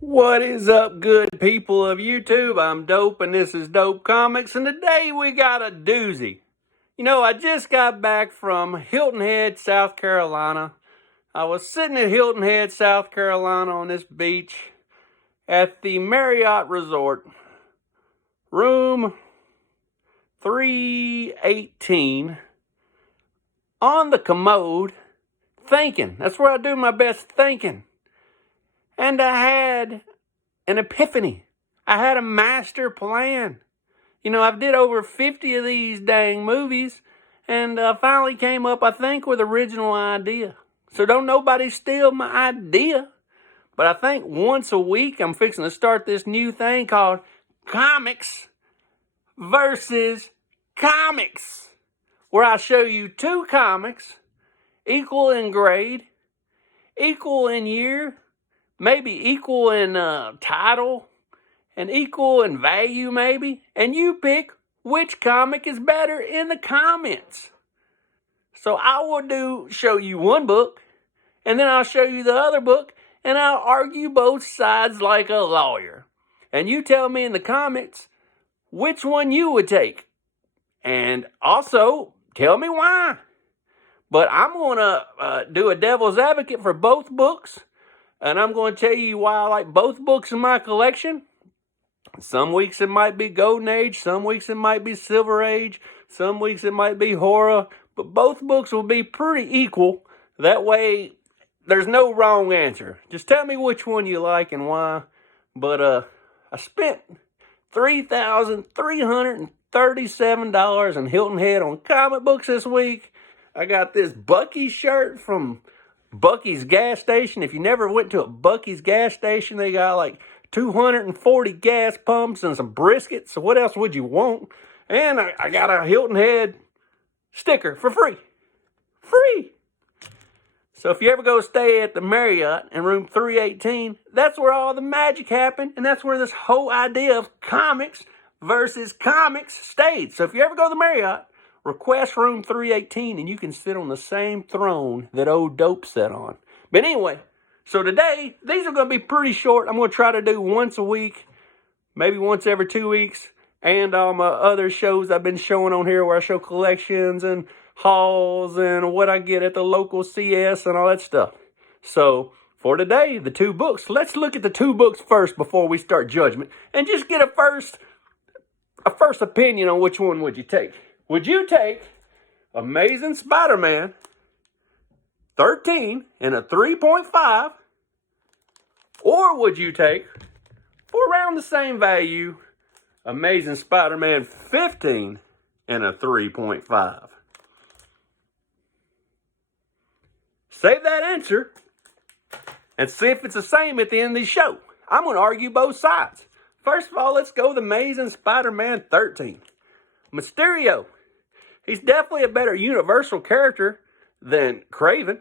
What is up, good people of YouTube? I'm Dope, and this is Dope Comics, and today we got a doozy. I just got back from Hilton Head, South Carolina. I was sitting at Hilton Head, South Carolina on this beach at the Marriott Resort, room 318, on the commode, thinking. That's where I do my best thinking. And I had an epiphany. I had a master plan. I did over 50 of these dang movies, and finally came up, I think, with original idea. So don't nobody steal my idea. But I think once a week, I'm fixing to start this new thing called Comics versus Comics, where I show you two comics, equal in grade, equal in year, maybe equal in title, and equal in value maybe, and you pick which comic is better in the comments. So I will show you one book, and then I'll show you the other book, and I'll argue both sides like a lawyer. And you tell me in the comments which one you would take. And also, tell me why. But I'm going to do a devil's advocate for both books. And I'm going to tell you why I like both books in my collection. Some weeks it might be Golden Age. Some weeks it might be Silver Age. Some weeks it might be horror. But both books will be pretty equal. That way, there's no wrong answer. Just tell me which one you like and why. But I spent $3,337 in Hilton Head on comic books this week. I got this Buc-ee shirt from Buc-ee's gas station. If you never went to a Buc-ee's gas station, they got like 240 gas pumps and some briskets. So what else would you want? And I got a Hilton Head sticker for free. Free! So if you ever go stay at the Marriott in room 318, that's where all the magic happened. And that's where this whole idea of comics versus comics stayed. So if you ever go to the Marriott, request room 318 and you can sit on the same throne that old Dope sat on. But anyway, so today, these are going to be pretty short. I'm going to try to do once a week, maybe once every 2 weeks, and all my other shows I've been showing on here where I show collections and hauls and what I get at the local CS and all that stuff. So for today, the two books. Let's look at the two books first before we start judgment and just get a first opinion on which one would you take. Would you take Amazing Spider-Man 13 and a 3.5, or would you take, for around the same value, Amazing Spider-Man 15 and a 3.5? Save that answer and see if it's the same at the end of the show. I'm going to argue both sides. First of all, let's go with Amazing Spider-Man 13. Mysterio. He's definitely a better universal character than Kraven.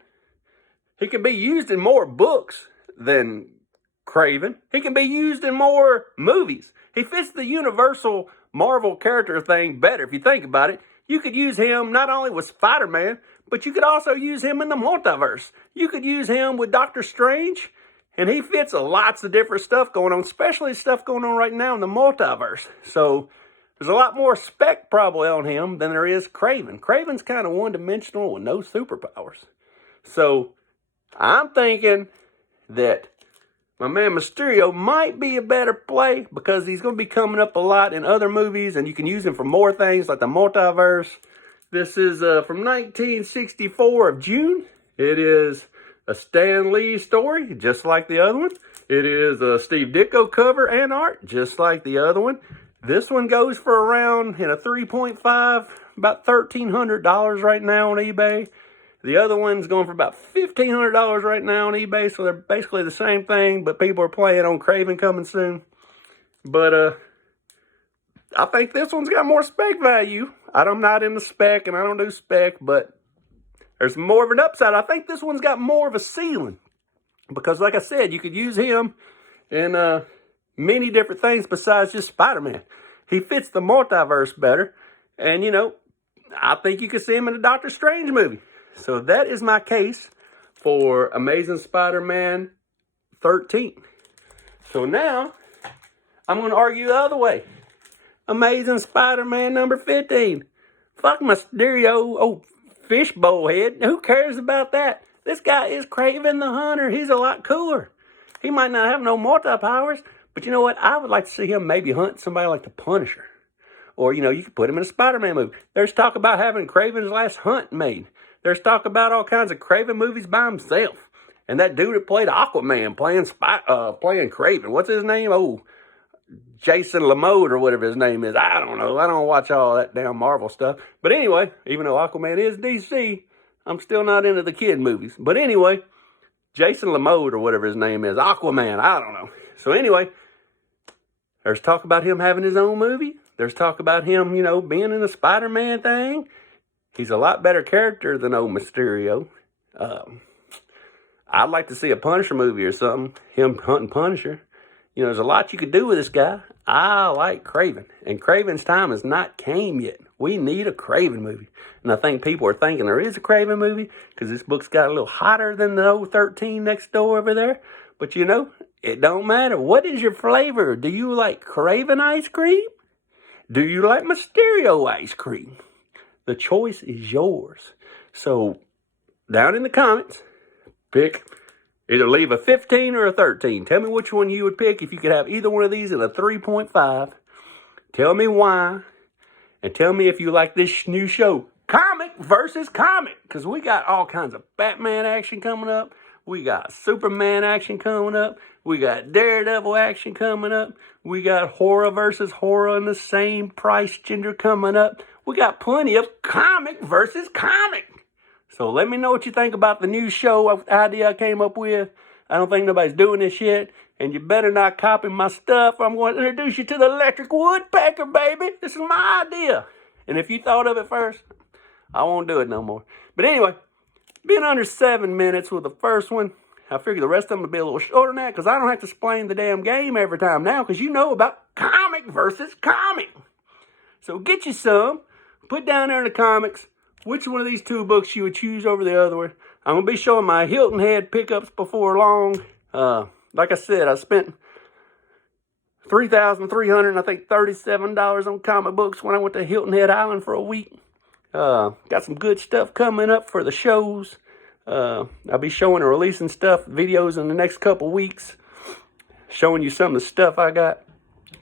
He can be used in more books than Kraven. He can be used in more movies. He fits the universal Marvel character thing better. If you think about it, you could use him not only with Spider-Man, but you could also use him in the multiverse. You could use him with Doctor Strange, and he fits lots of different stuff going on, especially stuff going on right now in the multiverse. So there's a lot more spec probably on him than there is Kraven. Kraven's kind of one-dimensional with no superpowers. So I'm thinking that my man Mysterio might be a better play because he's going to be coming up a lot in other movies and you can use him for more things like the multiverse. This is from 1964 of June. It is a Stan Lee story, just like the other one. It is a Steve Ditko cover and art, just like the other one. This one goes for around, in a 3.5, about $1,300 right now on eBay. The other one's going for about $1,500 right now on eBay, so they're basically the same thing, but people are playing on Kraven coming soon. But I think this one's got more spec value. I'm not into spec, and I don't do spec, but there's more of an upside. I think this one's got more of a ceiling, because like I said, you could use him in many different things besides just Spider-Man. He fits the multiverse better, and I think you could see him in a Doctor Strange movie. So that is my case for Amazing Spider-Man 13. So now, I'm going to argue the other way. Amazing Spider-Man number 15. Fuck Mysterio, old fishbowl head. Who cares about that? This guy is Kraven the Hunter. He's a lot cooler. He might not have no multi-powers, but you know what? I would like to see him maybe hunt somebody like the Punisher. Or, you know, you could put him in a Spider-Man movie. There's talk about having Kraven's Last Hunt made. There's talk about all kinds of Kraven movies by himself. And that dude that played Aquaman playing Kraven. What's his name? Oh, Jason Lamotte or whatever his name is. I don't know. I don't watch all that damn Marvel stuff. But anyway, even though Aquaman is DC, I'm still not into the kid movies. But anyway, Jason Lamotte or whatever his name is. Aquaman. I don't know. So anyway, there's talk about him having his own movie. There's talk about him, you know, being in the Spider-Man thing. He's a lot better character than old Mysterio. I'd like to see a Punisher movie or something. Him hunting Punisher. You know, there's a lot you could do with this guy. I like Kraven. And Kraven's time has not came yet. We need a Kraven movie. And I think people are thinking there is a Kraven movie because this book's got a little hotter than the old 13 next door over there. But you know, it don't matter. What is your flavor? Do you like Kraven ice cream? Do you like Mysterio ice cream? The choice is yours. So, down in the comments, pick, either leave a 15 or a 13. Tell me which one you would pick if you could have either one of these in a 3.5. Tell me why. And tell me if you like this new show, Comic versus Comic. Because we got all kinds of Batman action coming up. We got Superman action coming up. We got Daredevil action coming up. We got horror versus horror in the same price gender coming up. We got plenty of comic versus comic. So let me know what you think about the new show idea I came up with. I don't think nobody's doing this yet. And you better not copy my stuff. I'm going to introduce you to the electric woodpecker, baby. This is my idea. And if you thought of it first, I won't do it no more. But anyway, being under 7 minutes with the first one, I figure the rest of them will be a little shorter than that because I don't have to explain the damn game every time now because you know about comic versus comic. So get you some. Put down there in the comments which one of these two books you would choose over the other one. I'm going to be showing my Hilton Head pickups before long. Like I said, I spent $3,337 on comic books when I went to Hilton Head Island for a week. Got some good stuff coming up for the shows. I'll be showing and releasing videos in the next couple weeks, showing you some of the stuff I got.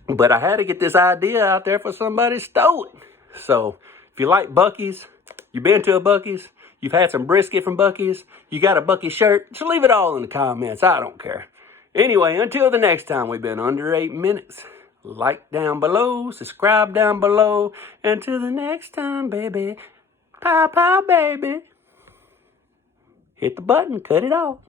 But I had to get this idea out there for somebody stole it. So if you like Buc-ee's, you've been to a Buc-ee's, you've had some brisket from Buc-ee's, you got a Buc-ee's shirt, just leave it all in the comments. I don't care. Anyway, until the next time, we've been under 8 minutes. Like down below, subscribe down below. Until the next time, baby. Pow, pow, baby. Hit the button, cut it off.